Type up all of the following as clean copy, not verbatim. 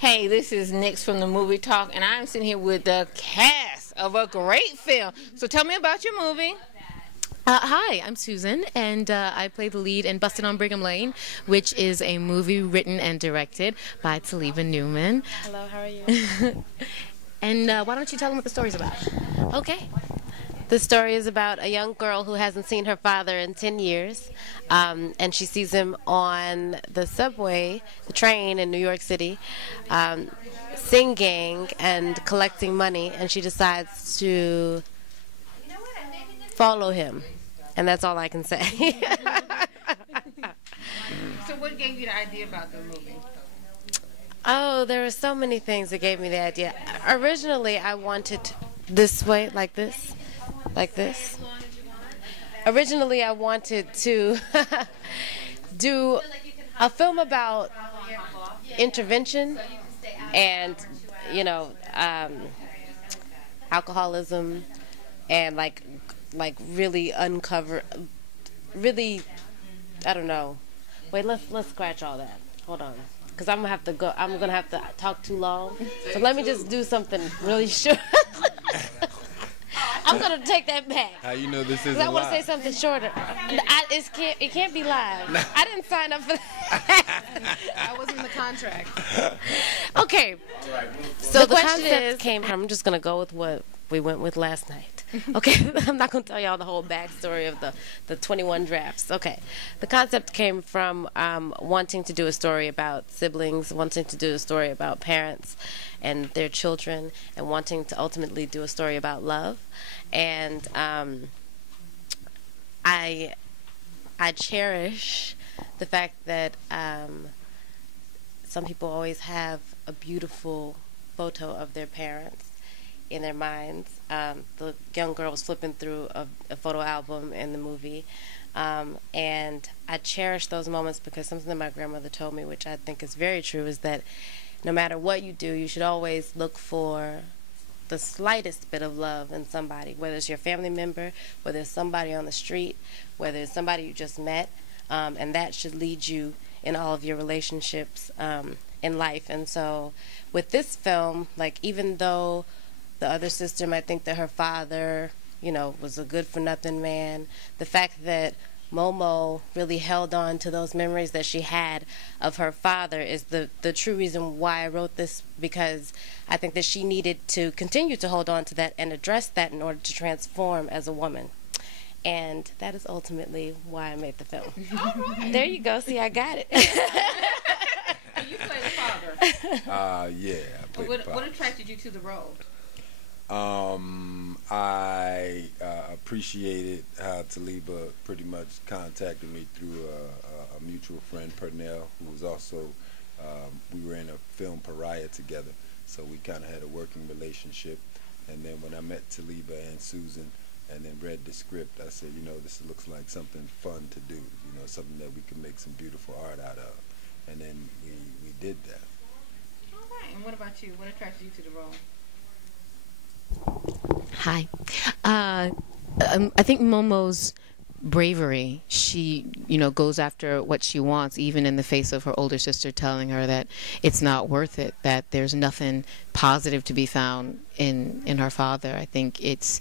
Hey, this is Nix from the Movie Talk, and I'm sitting here with the cast of a great film. So tell me about your movie. Hi, I'm Susan, and I play the lead in Busted on Brigham Lane, which is a movie written and directed by Taliba Newman. Hello, how are you? And why don't you tell them what the story's about? Okay. The story is about a young girl who hasn't seen her father in 10 years, and she sees him on the subway, the train in New York City, singing and collecting money, and she decides to follow him. And that's all I can say. So what gave you the idea about the movie? Oh, there were so many things that gave me the idea. Originally, I wanted this way, like this. Like this. Originally, I wanted to do a film about intervention and, you know, alcoholism and like really uncover, really, I don't know. Wait, let's scratch all that. Hold on, because I'm gonna have to talk too long. So let me just do something really short. I'm gonna take that back. How you know this isn't live? I want live? to say something shorter. It can't be live. I didn't sign up for that. That wasn't in the contract. Okay. So the concept came from, I'm just gonna go with what we went with last night. Okay, I'm not going to tell y'all the whole backstory of the 21 drafts. Okay, the concept came from wanting to do a story about siblings, wanting to do a story about parents and their children, and wanting to ultimately do a story about love. And I cherish the fact that some people always have a beautiful photo of their parents in their minds. The young girl was flipping through a photo album in the movie, and I cherish those moments because something that my grandmother told me, which I think is very true, is that no matter what you do, you should always look for the slightest bit of love in somebody, whether it's your family member, whether it's somebody on the street, whether it's somebody you just met, and that should lead you in all of your relationships in life. And so with this film, like, even though the other sister might think that her father, you know, was a good-for-nothing man, the fact that Momo really held on to those memories that she had of her father is the true reason why I wrote this, because I think that she needed to continue to hold on to that and address that in order to transform as a woman. And that is ultimately why I made the film. Right. There you go. See, I got it. You play the father. Yeah. I played the father. What attracted you to the role? I appreciated how Taliba pretty much contacted me through a mutual friend, Pernell, who was also, we were in a film Pariah together, so we kind of had a working relationship. And then when I met Taliba and Susan and then read the script, I said, you know, this looks like something fun to do, you know, something that we can make some beautiful art out of. And then we did that. All right. And what about you? What attracted you to the role? Hi. I think Momo's bravery, she, you know, goes after what she wants, even in the face of her older sister telling her that it's not worth it, that there's nothing positive to be found in her father. I think it's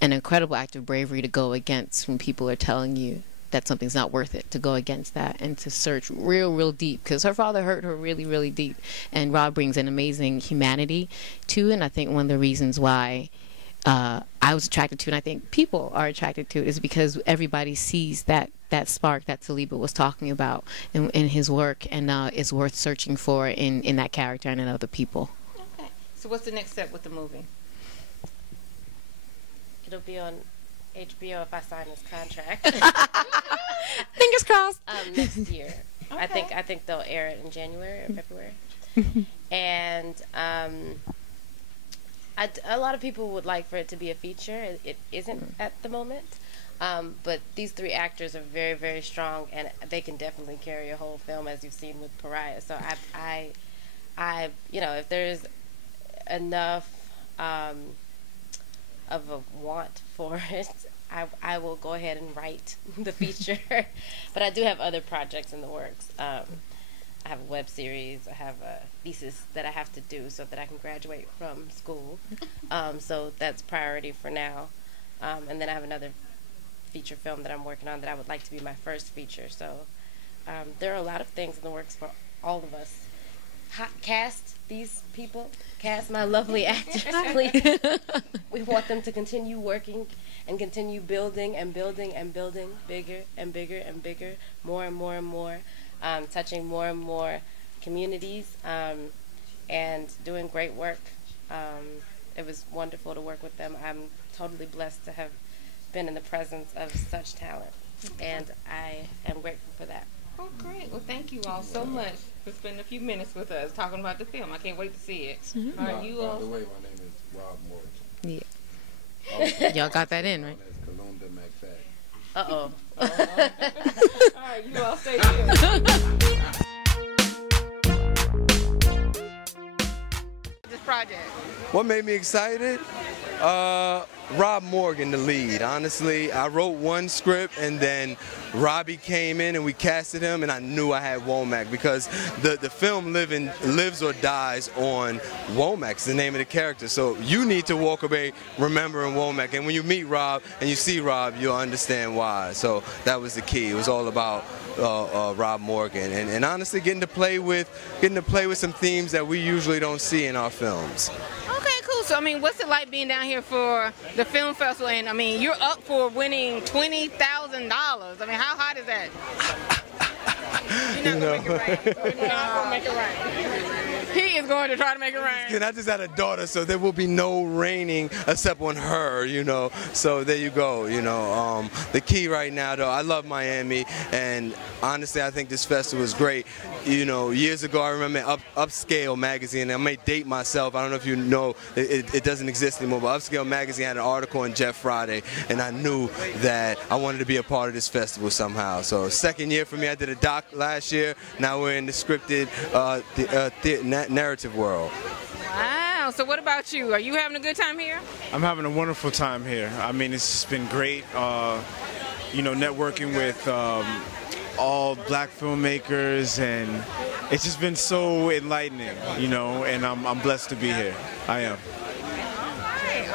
an incredible act of bravery to go against when people are telling you that something's not worth it, to go against that and to search real deep, because her father hurt her really deep, and Rob brings an amazing humanity to it. And I think one of the reasons why I was attracted to it, and I think people are attracted to it, is because everybody sees that spark that Taliba was talking about in his work, and it's worth searching for in that character and in other people. Okay. So what's the next step with the movie? It'll be on HBO if I sign this contract. Fingers crossed. Next year. Okay. I think they'll air it in January or February. And a lot of people would like for it to be a feature. It isn't at the moment. But these three actors are very strong, and they can definitely carry a whole film, as you've seen with Pariah. So I you know, if there's enough of a want for it, I will go ahead and write the feature. But I do have other projects in the works. I have a web series. I have a thesis that I have to do so that I can graduate from school. So that's priority for now. And then I have another feature film that I'm working on that I would like to be my first feature. So there are a lot of things in the works for all of us. Cast these people, cast my lovely actors, please. We want them to continue working and continue building and building and building bigger and bigger and bigger, more and more and more, touching more and more communities, and doing great work. It was wonderful to work with them. I'm totally blessed to have been in the presence of such talent, and I am grateful for that. Oh, great. Well, thank you all so much for spending a few minutes with us talking about the film. I can't wait to see it. Mm-hmm. All right, you all. By the way, my name is Rob Morgan. Yeah. Y'all got that in, right? Kalunda McFadden. Uh-oh. All right, you all stay here. This project. What made me excited? Rob Morgan, the lead. Honestly, I wrote one script and then Robbie came in and we casted him, and I knew I had Womack because the film lives or dies on Womack. It's the name of the character. So you need to walk away remembering Womack. And when you meet Rob and you see Rob, you'll understand why. So that was the key. It was all about Rob Morgan, and honestly getting to play with some themes that we usually don't see in our films. Okay, cool. So, I mean, what's it like being down here for the film festival? And, I mean, you're up for winning $20,000. I mean, how hot is that? You're not going to make it rain. You're not going to make it rain. He is going to try to make it rain. And I just had a daughter, so there will be no raining except on her, you know. So there you go, you know. The key right now, though, I love Miami, and honestly, I think this festival is great. You know, years ago, I remember Upscale magazine. I may date myself. I don't know if you know, it doesn't exist anymore, but Upscale magazine had an article on Jeff Friday, and I knew that I wanted to be a part of this festival somehow. So second year for me, I did a doc last year. Now we're in the scripted narrative world. Wow. So what about you? Are you having a good time here? I'm having a wonderful time here. I mean, it's just been great, you know, networking with all black filmmakers, and it's just been so enlightening, you know, and I'm blessed to be here. I am.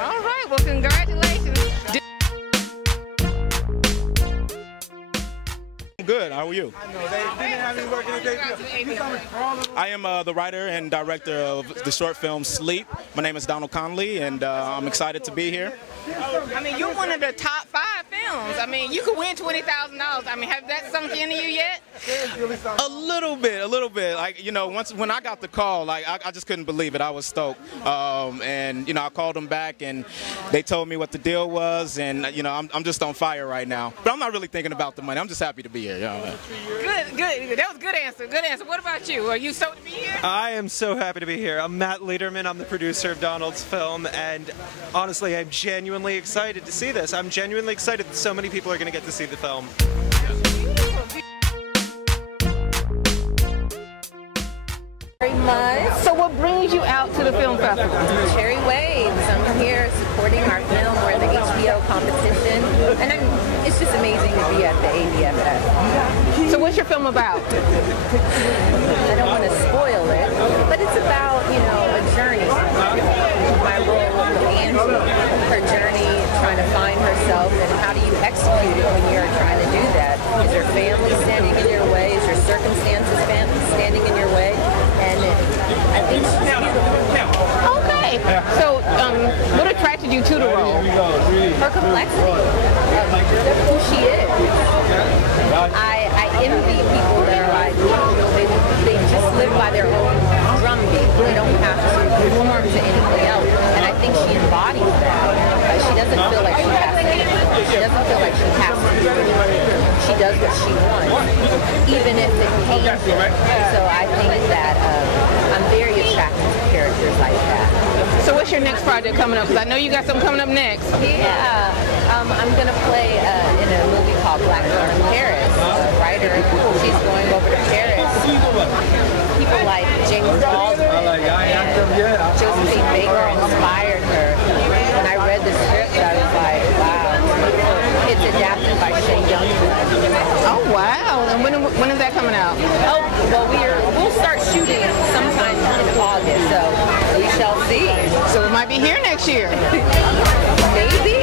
All right. Well, congratulations. Good. How are you? I am the writer and director of the short film Sleep. My name is Donald Conley, and I'm excited to be here. I mean, you're one of the top 5 films. I mean, you could win $20,000. I mean, have that sunk into you yet? A little bit. Like, you know, when I got the call, like, I just couldn't believe it. I was stoked. And, you know, I called them back, and they told me what the deal was, and, you know, I'm just on fire right now. But I'm not really thinking about the money. I'm just happy to be here. You know? Good. That was a good answer. Good answer. What about you? Are you stoked to be here? I am so happy to be here. I'm Matt Lederman. I'm the producer of Donald's film, and honestly, I'm genuinely excited to see this. I'm genuinely excited that so many people are going to get to see the film. Very much. So what brings you out to the film festival? Cherry Waves. I'm here supporting our film. We're in the HBO competition, and it's just amazing to be at the ABFF. So what's your film about? I don't want to spoil it, but it's about, you know, a journey. My role with Angie, her journey, trying to find herself, and how do you execute it when you're trying to do that? Is your family standing in your way? Is your circumstances standing in your way? And I think she's beautiful. Okay. So what attracted you to the role? Her complexity of who she is. I envy people that are like, they just live by their own drumbeat. They don't have to conform to anything else. And I think she embodies that. She doesn't feel like she has to. She doesn't feel like she has to do anything. She does what she wants, even if it pains her. So I think that I'm very attracted to characters like that. So what's your next project coming up? Because I know you got something coming up next. Yeah, I'm going to play in a movie called Black Girl in Paris. A writer, she's going over to Paris. People like James Baldwin and Josephine Baker inspired her. When I read the script, I was like, wow. It's adapted by Shea Young. Oh, wow. And when is that coming out? Oh, well, we'll start shooting sometime in August, so we shall see. So we might be here next year. Maybe.